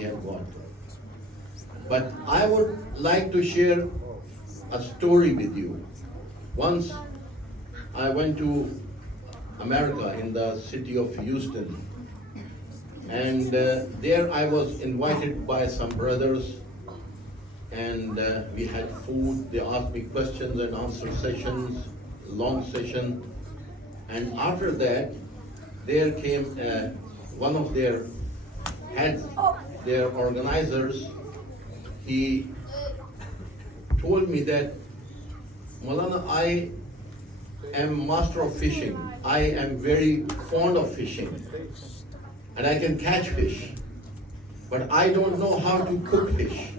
we have got. But I would like to share a story with you. Once I went to America in the city of Houston, and there I was invited by some brothers, and we had food. They asked me questions and answer sessions, long session, and after that there came one of their heads, their organizers. He told me that, Maulana, I am master of fishing. I am very fond of fishing, and I can catch fish, but I don't know how to cook fish.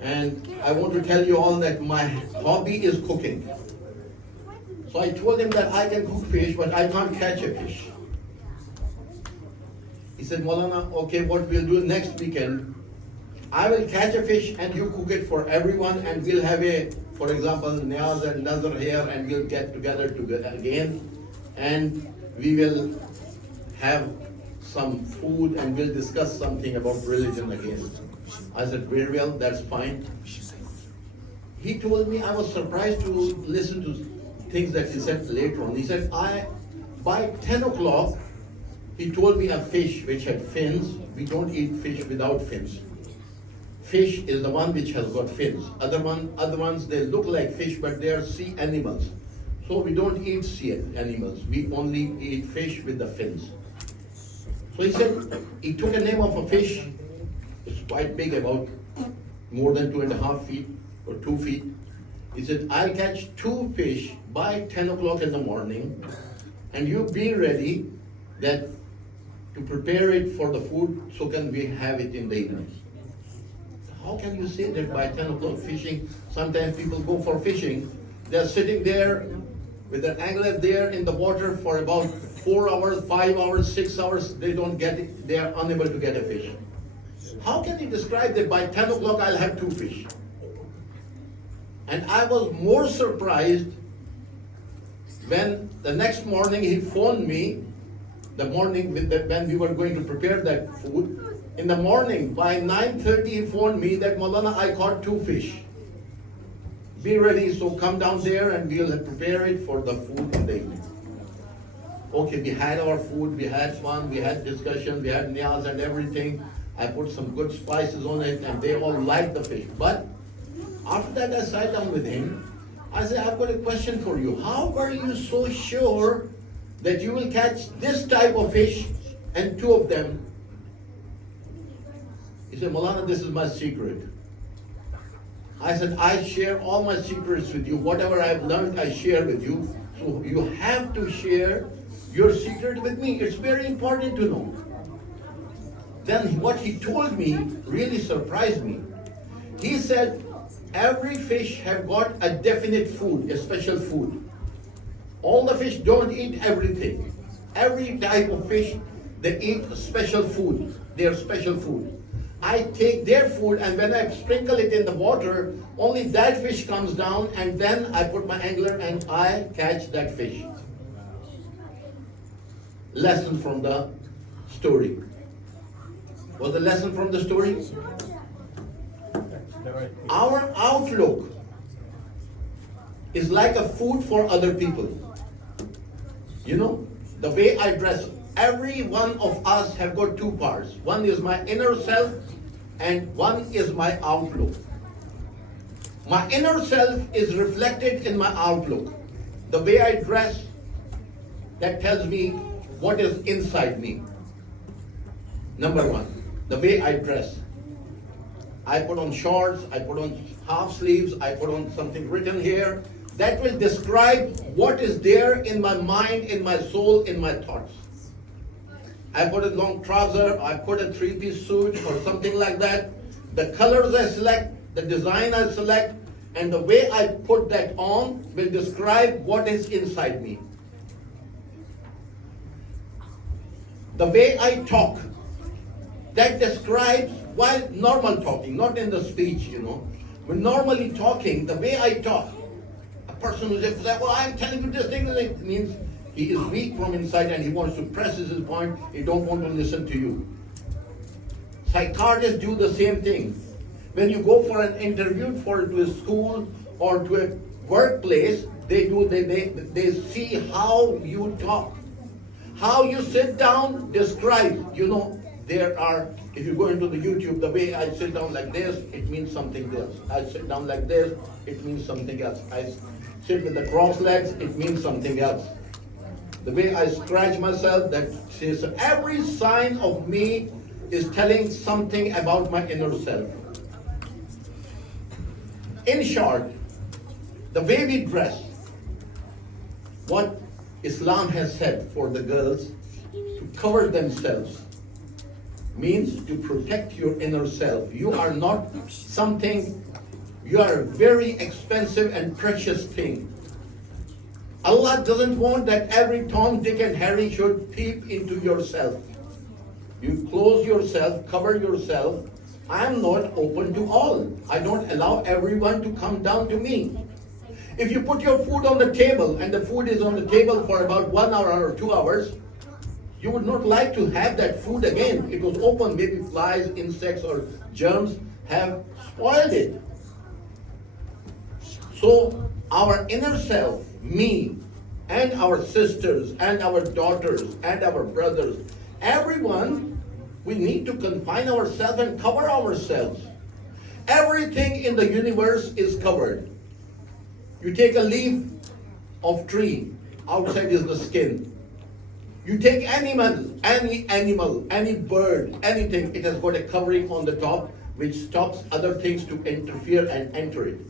And I want to tell you all that my hobby is cooking. So I told him that I can cook fish, but I can't catch a fish. He said, Maulana, okay, what we'll do next weekend, I will catch a fish and you cook it for everyone, and we'll have a, for example, Niaz and Nazar here, and we'll get together again, and we will have some food and we'll discuss something about religion again. I said, very well, that's fine. He told me, I was surprised to listen to things that he said later on. He said, by 10 o'clock, he told me a fish which had fins. We don't eat fish without fins. Fish is the one which has got fins. Other ones, they look like fish, but they are sea animals. So we don't eat sea animals. We only eat fish with the fins. So he said, he took a name of a fish. It's quite big, about more than 2.5 feet or 2 feet. He said, I'll catch 2 fish by 10 o'clock in the morning, and you be ready that to prepare it for the food, so can we have it in the evening. How can you say that by 10 o'clock fishing? Sometimes people go for fishing. They're sitting there with their angler there in the water for about 4 hours, 5 hours, 6 hours. They don't get it. They are unable to get a fish. How can you describe that by 10 o'clock I'll have 2 fish? And I was more surprised when the next morning he phoned me, the morning when we were going to prepare that food. In the morning, by 9:30, he phoned me that, Maulana, I caught 2 fish. Be ready, so come down there and we'll prepare it for the food in the evening. Okay, we had our food, we had fun, we had discussion, we had niyaz and everything. I put some good spices on it and they all liked the fish. But after that, I sat down with him. I said, I've got a question for you. How are you so sure that you will catch this type of fish and 2 of them? He said, Maulana, this is my secret. I said, I share all my secrets with you. Whatever I've learned, I share with you. So you have to share your secret with me. It's very important to know. Then what he told me really surprised me. He said, every fish have got a definite food, a special food. All the fish don't eat everything. Every type of fish, they eat special food, their special food. I take their food, and when I sprinkle it in the water, only that fish comes down, and then I put my angler and I catch that fish. Lesson from the story. What's the lesson from the story? Our outlook is like a food for other people. You know, the way I dress, every one of us have got 2 parts. One is my inner self and one is my outlook. My inner self is reflected in my outlook. The way I dress, that tells me what is inside me. Number 1, the way I dress. I put on shorts, I put on half sleeves, I put on something written here. That will describe what is there in my mind, in my soul, in my thoughts. I put a long trouser, I put a 3-piece suit or something like that. The colors I select, the design I select, and the way I put that on will describe what is inside me. The way I talk, that describes, while normal talking, not in the speech, you know. When normally talking, the way I talk, a person who says, well, I'm telling you this thing, it means he is weak from inside and he wants to press his point. He don't want to listen to you. Psychologists do the same thing. When you go for an interview to a school or to a workplace, they see how you talk, how you sit down, describe. If you go into the YouTube, the way I sit down like this, it means something else. I sit down like this, it means something else. I sit with the cross legs, it means something else. The way I scratch myself, that says every sign of me is telling something about my inner self. In short, the way we dress, what Islam has said for the girls to cover themselves, means to protect your inner self. You are not something, you are a very expensive and precious thing. Allah doesn't want that every Tom, Dick and Harry should peep into yourself. You close yourself, cover yourself. I am not open to all. I don't allow everyone to come down to me. If you put your food on the table and the food is on the table for about 1 hour or 2 hours, you would not like to have that food again. It was open, maybe flies, insects, or germs have spoiled it. So our inner self, me, and our sisters, and our daughters, and our brothers, everyone, we need to confine ourselves and cover ourselves. Everything in the universe is covered. You take a leaf of tree, outside is the skin. You take any animal, any bird, anything, it has got a covering on the top which stops other things to interfere and enter it.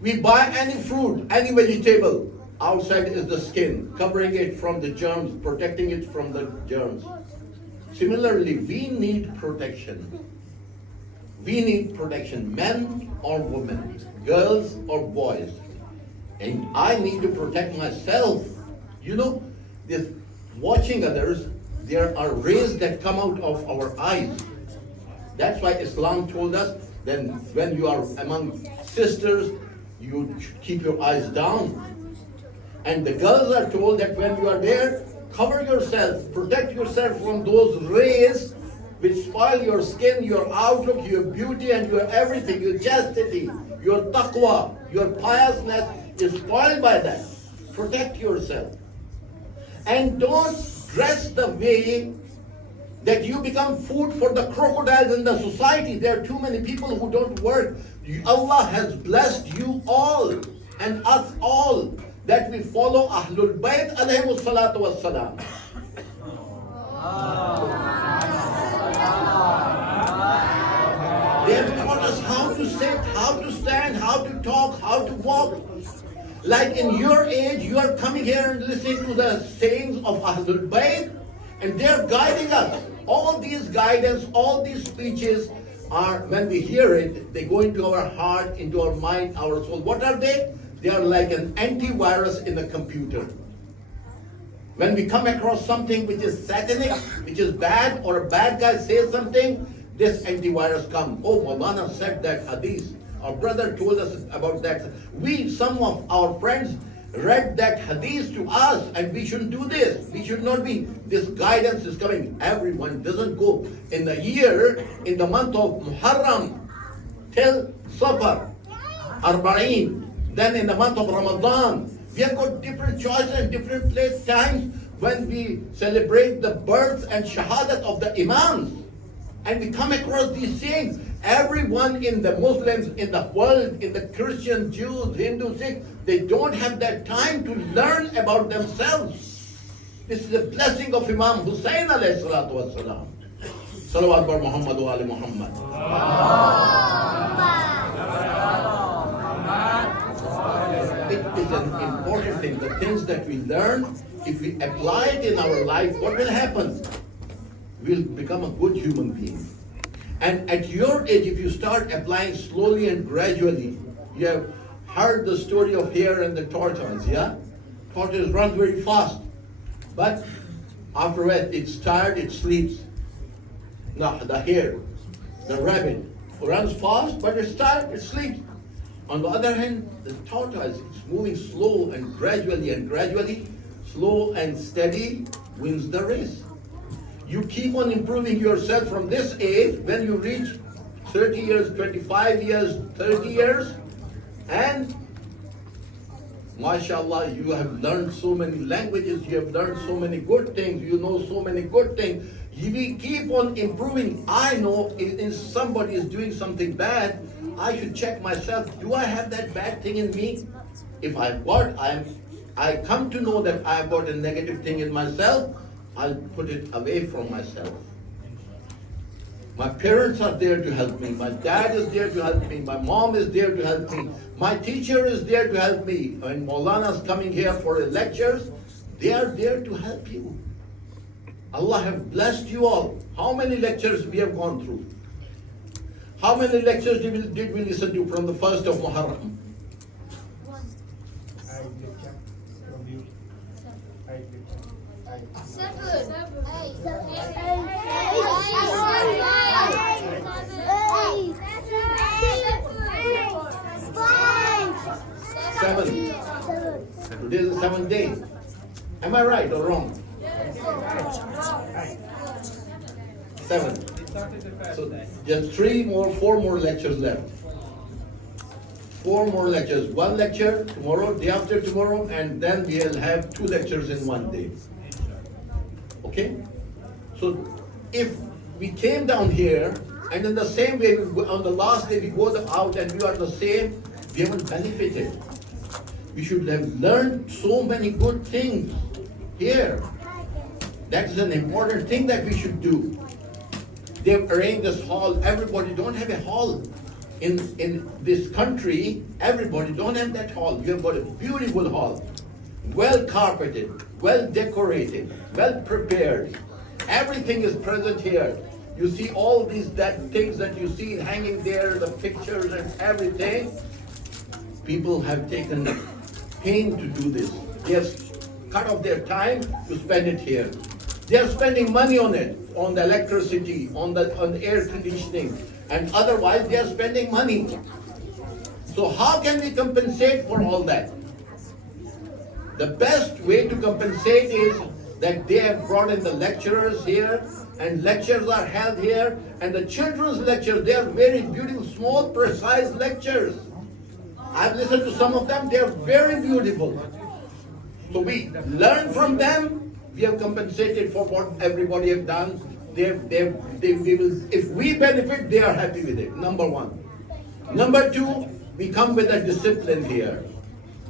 We buy any fruit, any vegetable, outside is the skin, covering it from the germs, protecting it from the germs. Similarly, we need protection. We need protection, men or women, girls or boys. And I need to protect myself. This watching others, there are rays that come out of our eyes. That's why Islam told us that when you are among sisters, you keep your eyes down. And the girls are told that when you are there, cover yourself, protect yourself from those rays which spoil your skin, your outlook, your beauty, and your everything, your chastity, your taqwa, your piousness is spoiled by that. Protect yourself. And don't dress the way that you become food for the crocodiles in the society. There are too many people who don't work. Allah has blessed you all and us all that we follow Ahlul Bayt alayhimus salatu wassalam. They have taught us how to sit, how to stand, how to talk, how to walk. Like in your age, you are coming here and listening to the sayings of Ahlul Bayt, and they are guiding us. All these guidance, all these speeches are, when we hear it, they go into our heart, into our mind, our soul. What are they? They are like an antivirus in a computer. When we come across something which is satanic, which is bad, or a bad guy says something, this antivirus comes. Oh, Moulaana said that hadith. Our brother told us about that. Some of our friends read that hadith to us, and we shouldn't do this. We should not be. This guidance is coming. Everyone doesn't go in the year, in the month of Muharram, till Safar, Arba'in. Then in the month of Ramadan, we have got different choices and different place times when we celebrate the birth and shahadat of the imams. And we come across these things. Everyone in the Muslims, in the world, in the Christian, Jews, Hindus, Sikhs, they don't have that time to learn about themselves. This is a blessing of Imam Hussein alayhi salatu wassalam. Salawat bar Muhammad wa ali Muhammad. It is an important thing. The things that we learn, if we apply it in our life, what will happen? We'll become a good human being. And at your age, if you start applying slowly and gradually, you have heard the story of hare and the tortoise, yeah? Tortoise runs very fast, but after that, it's tired, it sleeps. Now, the hare, the rabbit, runs fast, but it's tired, it sleeps. On the other hand, the tortoise is moving slow and gradually, slow and steady wins the race. You keep on improving yourself from this age. When you reach 30 years, 25 years, 30 years, and mashallah, you have learned so many languages, you have learned so many good things, you know so many good things. We keep on improving. I know if somebody is doing something bad, I should check myself. Do I have that bad thing in me? If I've got, I come to know that I've got a negative thing in myself, I'll put it away from myself. My parents are there to help me. My dad is there to help me. My mom is there to help me. My teacher is there to help me. When Moulana is coming here for lectures, they are there to help you. Allah have blessed you all. How many lectures we have gone through? How many lectures did we listen to from the first of Muharram? Seven. Today is the seventh day. Am I right or wrong? Seven. So just four more lectures left. 4 more lectures. 1 lecture tomorrow, day after tomorrow, and then we'll have 2 lectures in 1 day. Okay? So if we came down here, and in the same way, on the last day we go out and we are the same, we haven't benefited. We should have learned so many good things here. That is an important thing that we should do. They've arranged this hall. Everybody don't have a hall. In this country, everybody don't have that hall. You have got a beautiful hall. Well carpeted, well decorated, well prepared. Everything is present here. You see all these things that you see hanging there, the pictures and everything. People have taken pain to do this. They have cut off their time to spend it here. They are spending money on it, on the electricity, on the air conditioning, and otherwise they are spending money. So how can we compensate for all that? The best way to compensate is that they have brought in the lecturers here, and lectures are held here, and the children's lectures, they are very beautiful, small, precise lectures. I've listened to some of them, they are very beautiful. So we learn from them, we have compensated for what everybody have done. They will, if we benefit, they are happy with it, number 1. Number 2, we come with a discipline here.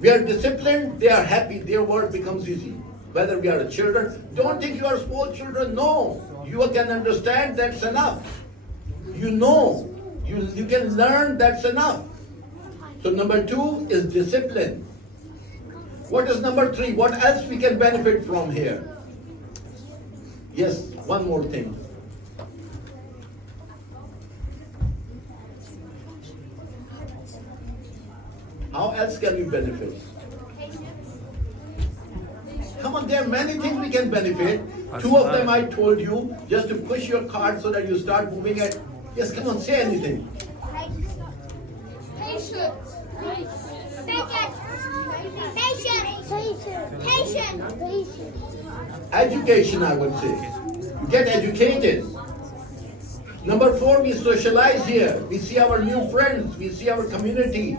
We are disciplined, they are happy, their work becomes easy. Whether we are children, don't think you are small children, no. You can understand, that's enough. You know, you can learn, that's enough. So number 2 is discipline. What is number 3? What else we can benefit from here? Yes, one more thing. How else can we benefit? Come on, there are many things we can benefit. 2 of them I told you, just to push your cart so that you start moving it. Yes, come on, say anything. Patience. Education, I would say. You get educated. Number 4, we socialize here. We see our new friends. We see our community.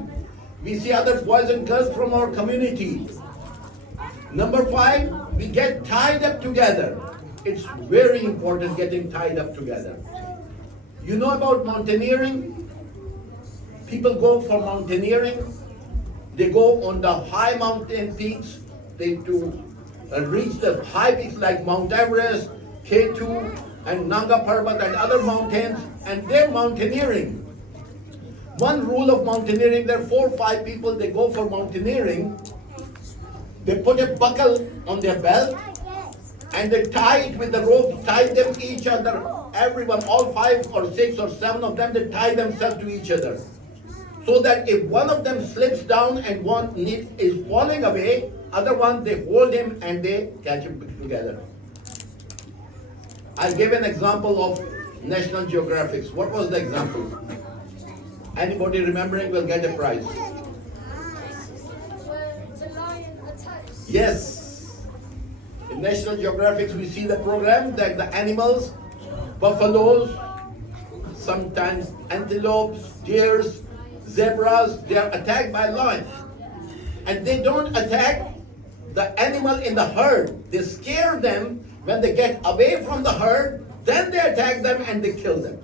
We see other boys and girls from our community. Number 5, we get tied up together. It's very important getting tied up together. You know about mountaineering? People go for mountaineering. They go on the high mountain peaks. They reach the high peaks like Mount Everest, K2, and Nanga Parbat and other mountains, and they're mountaineering. One rule of mountaineering, there are 4 or 5 people, they go for mountaineering. They put a buckle on their belt, and they tie it with the rope, tie them each other. Everyone, all 5 or 6 or 7 of them, they tie themselves to each other. So that if one of them slips down and one is falling away, other one, they hold him and they catch him together. I gave an example of National Geographic. What was the example? Anybody remembering will get a prize. The lion attacks. Yes. A National Geographic, we see the program that the animals, buffaloes, sometimes antelopes, deers, zebras, they are attacked by lions. And they don't attack the animal in the herd. They scare them when they get away from the herd, then they attack them and they kill them.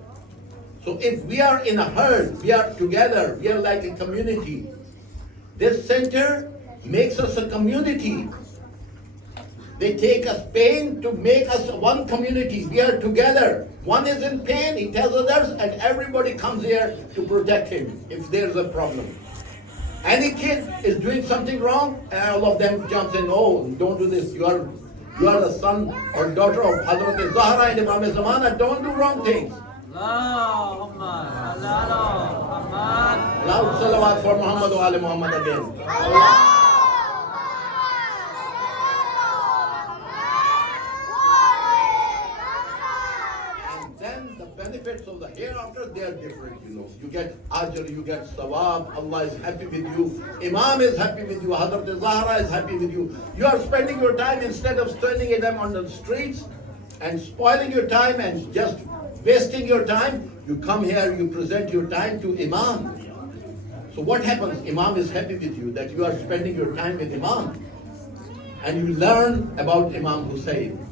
So if we are in a herd, we are together, we are like a community. This center makes us a community. They take us pain to make us one community. We are together. One is in pain, he tells others, and everybody comes here to protect him if there's a problem. Any kid is doing something wrong, and all of them jump in, oh, don't do this. You are the son or daughter of Hazrat Zahra and Imam Zamana, don't do wrong things. Loud salawat for Muhammad wa Ali Muhammad again. Benefits of the hereafter, they are different, you know. You get ajr, you get sawab, Allah is happy with you, Imam is happy with you, Hazrat Zahra is happy with you. You are spending your time, instead of spending them on the streets and spoiling your time and just wasting your time, you come here, you present your time to Imam. So what happens? Imam is happy with you, that you are spending your time with Imam. And you learn about Imam Hussein.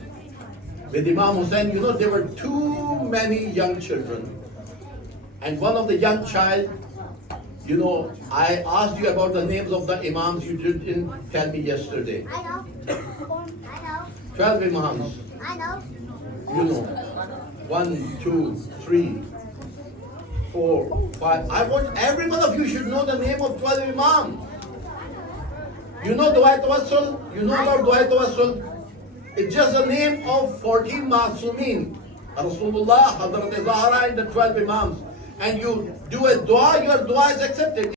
With Imam Hussein, you know, there were too many young children. And one of the young child, you know, I asked you about the names of the Imams, you didn't tell me yesterday. I know. I know. 12 Imams. I know. You know, 1, 2, 3, 4, 5. I want every one of you should know the name of 12 Imams. You know Dua Tawassul? You know about Dua Tawassul? It's just the name of 14 Masumin, Rasulullah, Hazrat Zahra, and the 12 Imams. And you do a dua, your dua is accepted.